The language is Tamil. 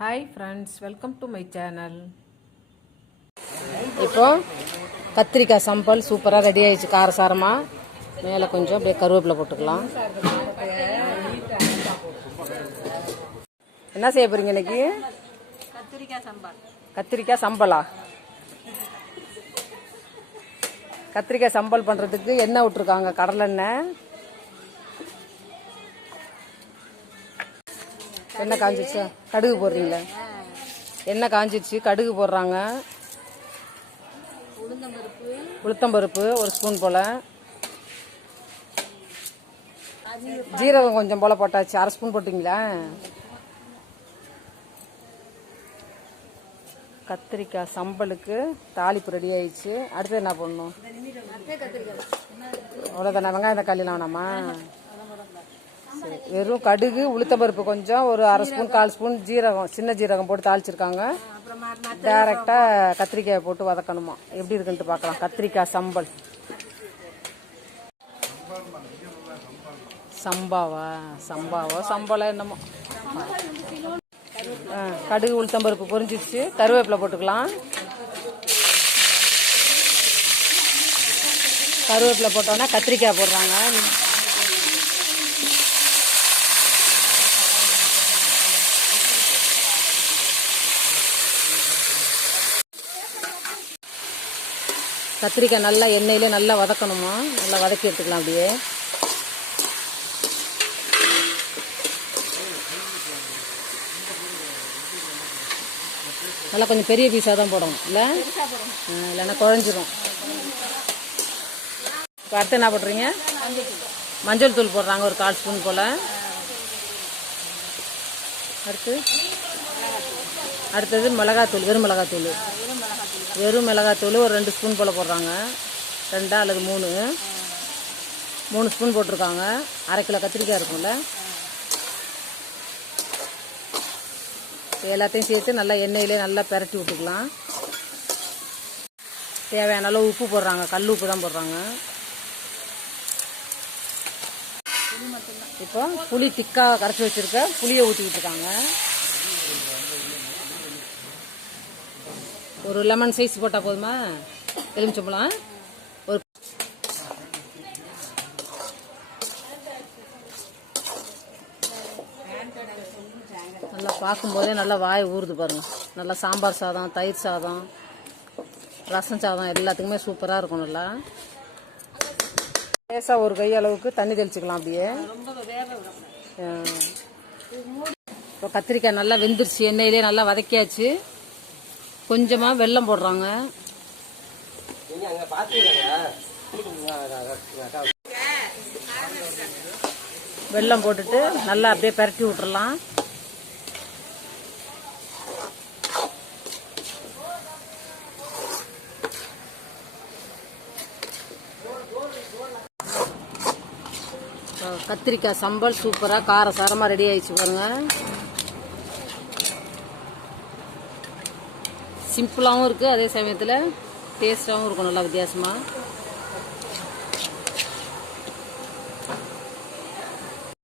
Hi friends, welcome to my channel. இப்போ கத்திரிக்காய் சம்பல் சூப்பராக ரெடி ஆயிடுச்சு. காரசாரமாக மேலே கொஞ்சம் அப்படியே கருவேப்பிலை போட்டுக்கலாம். என்ன செய்ய போறீங்க இன்னைக்கு? கத்திரிக்காய் சம்பலா? கத்திரிக்காய் சம்பல் பண்ணுறதுக்கு எண்ணெய் விட்டுருக்காங்க, கடலெண்ணெய். எண்ணெய் காஞ்சிச்சு, கடுகு போடுறீங்களா? எண்ணெய் காஞ்சிச்சு, கடுகு போடுறாங்க. உளுத்தம்பருப்பு ஒரு ஸ்பூன் போல், ஜீரகம் கொஞ்சம் போல் போட்டாச்சு. அரை ஸ்பூன் போட்டிங்களா? கத்திரிக்காய் சம்பலுக்கு தாளிப்பு ரெடி ஆயிடுச்சு. அடுத்து என்ன பண்ணணும்? அவ்வளோதானே? வெங்காயம் தக்காளிலாம் வேணாமா? சரி, வெறும் கடுகு உளுத்தம்பருப்பு கொஞ்சம், ஒரு அரை ஸ்பூன் 1/4 ஸ்பூன் ஜீரகம், சின்ன ஜீரகம் போட்டு தாளிச்சிருக்காங்க. டைரக்டாக கத்திரிக்காயை போட்டு வதக்கணுமா? எப்படி இருக்குன்ட்டு பார்க்கலாம். கத்திரிக்காய் சம்பல். சம்பாவோ சம்பளம் என்னமோ. கடுகு உளுத்தம்பருப்பு பொரிஞ்சிடுச்சு. கருவேப்பிலை போட்டுக்கலாம். கருவேப்பிலை போட்டோன்னா கத்திரிக்காய் போடுறாங்க. கத்திரிக்காய் நல்லா எண்ணெயிலே நல்லா வதக்கணுமா? நல்லா வதக்கி எடுத்துக்கலாம். அப்படியே நல்லா கொஞ்சம் பெரிய பீஸாக தான் போடணும், இல்லைன்னா குழஞ்சிரும். இப்போ அடுத்து என்ன போடுறீங்க? மஞ்சள் தூள் போடுறாங்க, ஒரு 1/4 ஸ்பூன் போல். அடுத்தது மிளகாத்தூள், வெறும் மிளகாத்தூள். வெறும் மிளகாத்தூள் ஒரு 2 ஸ்பூன் போல் போடுறாங்க. 2 அல்லது 3 ஸ்பூன் போட்டிருக்காங்க. அரை கிலோ கத்திரிக்காய் இருக்கும்ல. எல்லாத்தையும் சேர்த்து நல்லா எண்ணெயிலே நல்லா பெரட்டி விட்டுக்கலாம். தேவையான அளவு உப்பு போடுறாங்க, கல் உப்பு தான் போடுறாங்க. இப்போ புளி திக்காக கரைச்சி வச்சுருக்க புளியை ஊற்றிக்கிட்டு இருக்காங்க. ஒரு லெமன் சைஸ் போட்டால் போதுமா? எலுமிச்சம்பழம் ஒரு நல்லா பார்க்கும்போதே நல்லா வாய் ஊறுது பாருங்க. நல்லா சாம்பார் சாதம், தயிர் சாதம், ரசம் சாதம் எல்லாத்துக்குமே சூப்பராக இருக்கும். நல்லா லேசாக ஒரு கை அளவுக்கு தண்ணி தெளிச்சுக்கலாம். அப்படியே இப்போ கத்திரிக்காய் நல்லா வெந்துருச்சு, எண்ணெயிலே நல்லா வதக்கியாச்சு. கொஞ்சமாக வெல்லம் போடுறாங்க. வெல்லம் போட்டுட்டு நல்லா அப்படியே பரட்டி விட்டுறலாம். கத்திரிக்காய் சம்பல் சூப்பராக காரசாரமாக ரெடி ஆயிடுச்சு பாருங்க. சிம்பிளாகவும் இருக்குது, அதே சமயத்தில் டேஸ்டாகவும் இருக்கும், நல்லா வித்தியாசமாக.